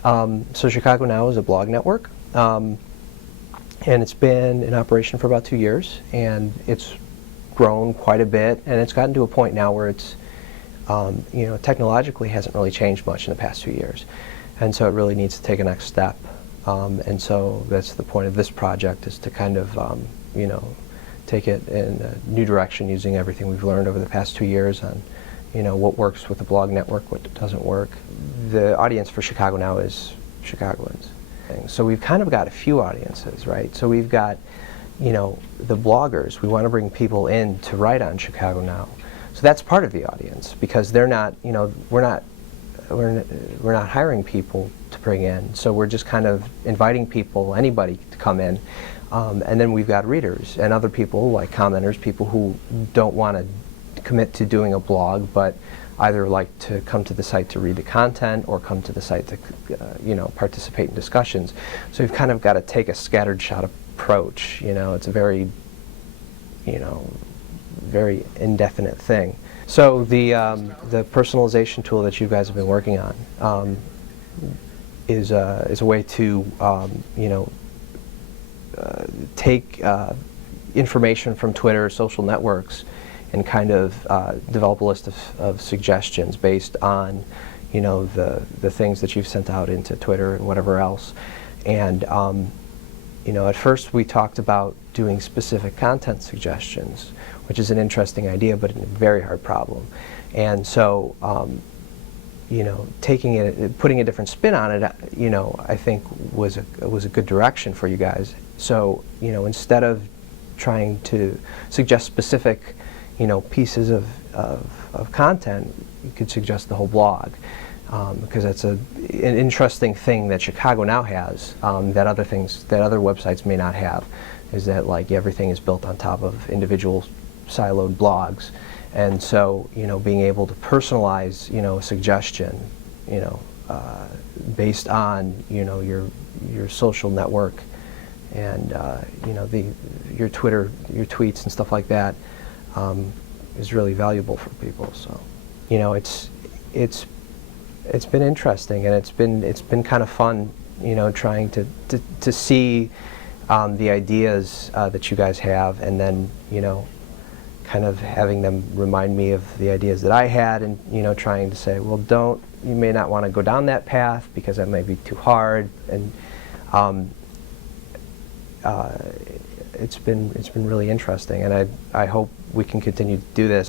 So ChicagoNow is a blog network, and it's been in operation for about 2 years, and it's grown quite a bit, and it's gotten to a point now where it's, technologically hasn't really changed much in the past 2 years, and so it really needs to take a next step. And so that's the point of this project, is to kind of, take it in a new direction using everything we've learned over the past 2 years on, what works with the blog network, what doesn't work. The audience for ChicagoNow is Chicagoans. So we've kind of got a few audiences, right? So we've got, the bloggers. We want to bring people in to write on ChicagoNow. So that's part of the audience, because they're not, we're not hiring people to bring in. So we're just kind of inviting people, anybody, to come in. And then we've got readers and other people, like commenters, people who don't want to commit to doing a blog, but either like to come to the site to read the content or come to the site to, participate in discussions. So we've kind of got to take a scattered shot approach. It's a very, very indefinite thing. So the personalization tool that you guys have been working on is a way to, take information from Twitter, social networks, and kind of develop a list of suggestions based on, the things that you've sent out into Twitter and whatever else. And at first we talked about doing specific content suggestions, which is an interesting idea, but a very hard problem. And so, taking it, putting a different spin on it, I think was a good direction for you guys. So, instead of trying to suggest specific, pieces of content, you could suggest the whole blog, because that's an interesting thing that ChicagoNow has that other websites may not have, is that like everything is built on top of individual siloed blogs. And so, being able to personalize, a suggestion, based on, your social network and, your Twitter, your tweets and stuff like that, is really valuable for people. So, it's been interesting, and it's been kind of fun, trying to see the ideas that you guys have, and then, kind of having them remind me of the ideas that I had, and trying to say, well, you may not want to go down that path because that may be too hard. And it's been really interesting, and I hope we can continue to do this.